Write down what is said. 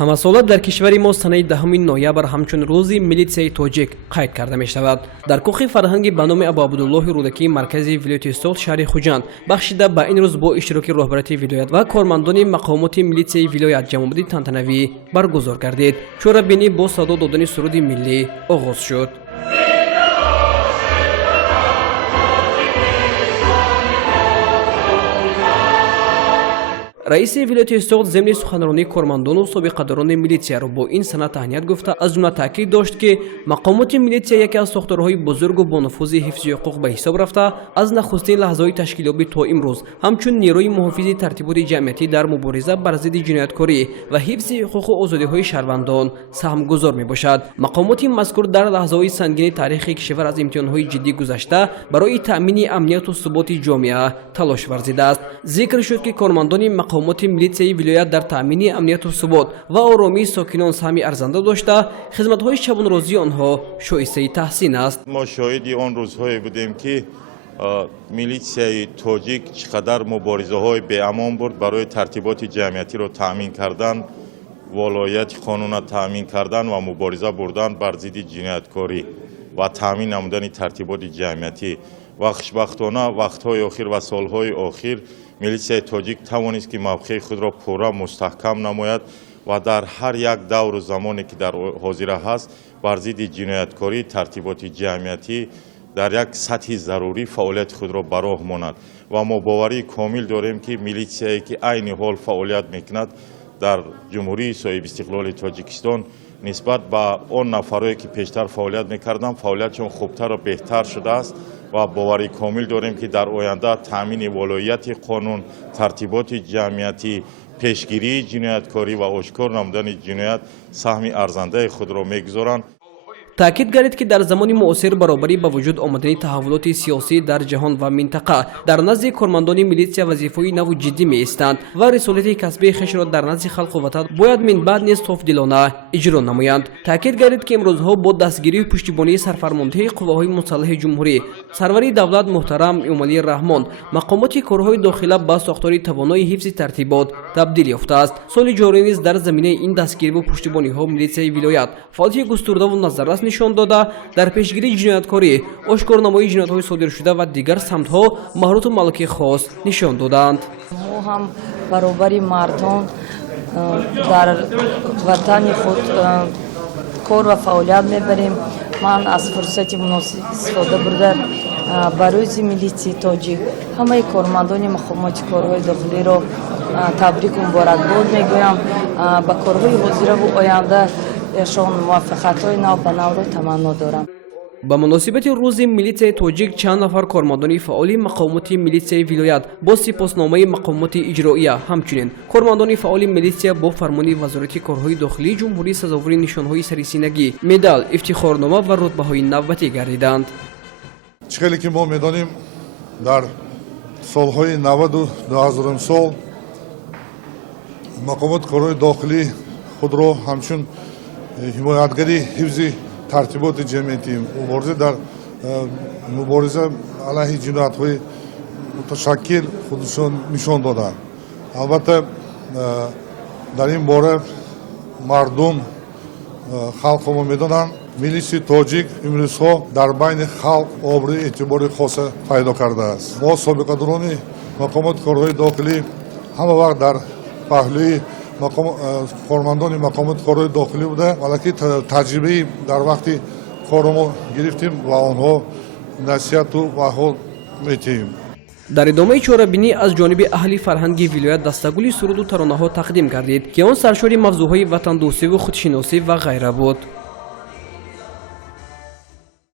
ҳамасола дар кишвари мо санаи 10 ноябр ҳамчун рӯзи милитсияи тоҷик қайд карда мешавад. Дар кӯхи фарҳанги ба номи Абу Абдуллоҳи Рӯдакии маркази вилояти Суғд шаҳри Хуҷанд бахшида ба ин рӯз бо иштироки роҳбарияти вилоят ва кормандони мақомоти милитсияи вилоят ҷамъоварии тантанавӣ баргузор гардид. Чорабинӣ бо садо додани суруди миллӣ оғоз шуд. раиси вилояти Суғд земли суханронии кормандону собиқадарони милитсияро бо ин санад таҳният гуфта аз ҷумла таъкид дошт ки мақомоти милитсия яке аз сохторҳои бузургу бонуфузи ҳифзи ҳуқуқ ба ҳисоб рафта аз нахустин лаҳзаҳои ташкилёбӣ то имрӯз ҳамчун нерӯи муҳофизи тартиботи ҷамъиятӣ дар мубориза бар зидди ҷинояткорӣ ва ҳифзи ҳуқуқу озодиҳои шаҳрвандон саҳмгузор мебошад. Мақомоти мазкур дар лаҳзаҳои сангини таърихи кишвар аз имтиҳонҳои ҷиддӣ гузашта барои таъмини амнияту суботи ҷомеа талош варзидааст. Зикр шуд ки кормандони мақомоти милитсияи вилоят дар таъмини амнияту субот ва оромии сокинон саҳми арзанда дошта хизматҳои шабонрӯзии онҳо шоисаи таҳсин аст. мо шоҳиди он рӯзҳое будем ки милитсияи тоҷик чӣ қадар муборизаҳои беамон бурд барои тартиботи ҷамъиятиро таъмин кардан, волояти қонуна таъмин кардан ва мубориза бурдан бар зидди ҷинояткорӣ ва таъмин намудани тартиботи ҷамъиятӣ. ва хушбахтона вақтҳои охир ва солҳои охир милитсияи тоҷик тавонист ки мавқеи худро пурра мустаҳкам намояд ва дар ҳар як давру замоне ки дар ҳозира ҳаст бар зидди ҷинояткорӣ, тартиботи ҷамъиятӣ дар як сатҳи зарурӣ фаъолияти худро ба роҳ монад. ва мо боварии комил дорем ки милитсияе ки айни ҳол фаъолият мекунад дар ҷумҳурии соҳиби истиқлоли Тоҷикистон нисбат ба он нафарое ки пештар фаъолият мекарданд фаъолиятшон хубтару беҳтар шудааст ва боварии комил дорем ки дар оянда таъмини волояти қонун, тартиботи ҷамъиятӣ, пешгирии ҷинояткорӣ ва ошкор намудани ҷиноят саҳми арзандаи худро мегузоранд. таъкид гардид ки дар замони муосир баробарӣ ба вуҷуд омадани таҳаввулоти сиёсӣ дар ҷаҳон ва минтақа дар назди кормандони милитсия вазифаҳои наву ҷиддӣ меистанд ва рисолати касбии хешро дар назди халқу ватан бояд минбаъд низ софдилона иҷро намоянд. таъкид гардид ки имрӯзҳо бо дастгирию пуштибонии сарфармондеҳи қувваҳои мусаллаҳи ҷумҳурӣ сарвари давлат муҳтарам Эмомалии Раҳмон мақомоти корҳои дохила ба сохтори тавонои ҳифзи тартибот табдил ёфтааст. соли ҷорӣ низ дар заминаи ин дастгириву пуштибониҳо милитсияи вилоят фаъолияти густурдаву назаррас нишон дода дар пешгирии ҷинояткорӣ, ошкорнамоии ҷиноятҳои содиршуда ва дигар самтҳо маҳорату малаки хос нишон доданд. мо ҳам баробари мардон дар ватани худ кор ва фаъолият мебарем. ман аз фурсати муносиб истифода бурда ба рӯзи милитсияи тоҷик ҳамаи кормандони мақомоти корҳои дохилиро табрику муборакбод мегӯям. ба корҳои ҳозираву оянда шон муваффақиятҳои нав ба навро таманно дорам. ба муносибати рӯзи милитсияи тоҷик чанд нафар кормандони фаъоли мақомоти милитсияи вилоят бо сипосномаи мақомоти иҷроия ҳамчунин кормандони фаъоли милитсия бо фармони вазорати корҳои дохилии ҷумҳурӣ сазовори нишонҳои сарисинагӣ, медал, ифтихорнома ва рутбаҳои навбатӣ гардиданд. чӣ хеле ки мо медонем дар солҳои 90 2000 сол мақомоти корҳои дохилӣ худро ҳамчун ҳимоятгари ҳифзи тартиботи ҷамъиятӣ мубориза алайҳи ҷиноятҳои муташаккил худшон нишон доданд. албатта дар ин бора мардум халқо мо медонанд милитсияи тоҷик имрӯзҳо дар байни халқ обрӯи эътибори хоса пайдо кардааст. мо собиқадарони мақомоти корҳои дохилӣ ҳама вақт дар паҳлӯи кормандони мақомоти корҳои дохилӣ буда валаки таҷрибаи дар вақти корро мо гирифтем ва онҳо насиҳату ваҳол метиҳем. дар идомаи чорабинӣ аз ҷониби аҳли фарҳанги вилоят дастагули суруду таронаҳо тақдим гардид ки он саршори мавзӯъҳои ватандӯстиву худшиносӣ ва ғайра буд.